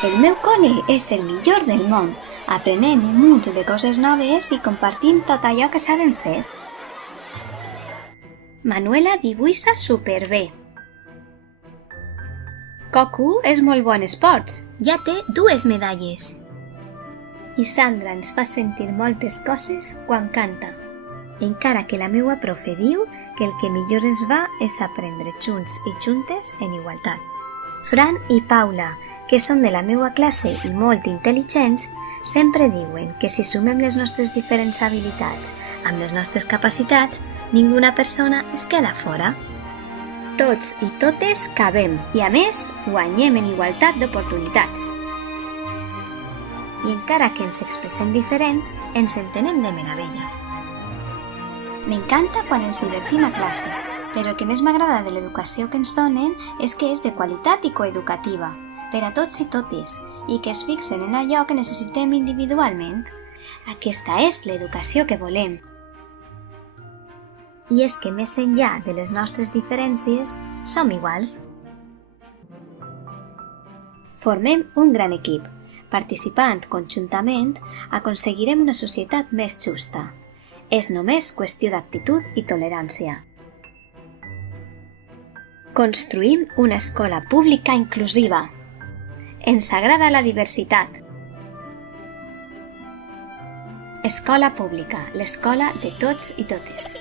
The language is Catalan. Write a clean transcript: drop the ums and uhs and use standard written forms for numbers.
El meu col·le és el millor del món. Aprenem un munt de coses noves i compartim tot allò que sabem fer. Manuela dibuixa superbé. Cocu és molt bon en esports. Ja té 2 medalles. I Sandra ens fa sentir moltes coses quan canta. Encara que la meua profe diu que el que millor ens va és aprendre junts i juntes en igualtat. Fran i Paula, que són de la meua classe i molt intel·ligents, sempre diuen que si sumem les nostres diferents habilitats amb les nostres capacitats, ninguna persona es queda fora. Tots i totes cabem i, a més, guanyem en igualtat d'oportunitats. I encara que ens expressem diferent, ens entenem de meravella. M'encanta quan ens divertim a classe, però el que més m'agrada de l'educació que ens donen és que és de qualitat i coeducativa, per a tots i totes, i que es fixen en allò que necessitem individualment. Aquesta és l'educació que volem. I és que més enllà de les nostres diferències, som iguals. Formem un gran equip. Participant conjuntament, aconseguirem una societat més justa. És només qüestió d'actitud i tolerància. Construïm una escola pública inclusiva. Ens agrada la diversitat. Escola pública, l'escola de tots i totes.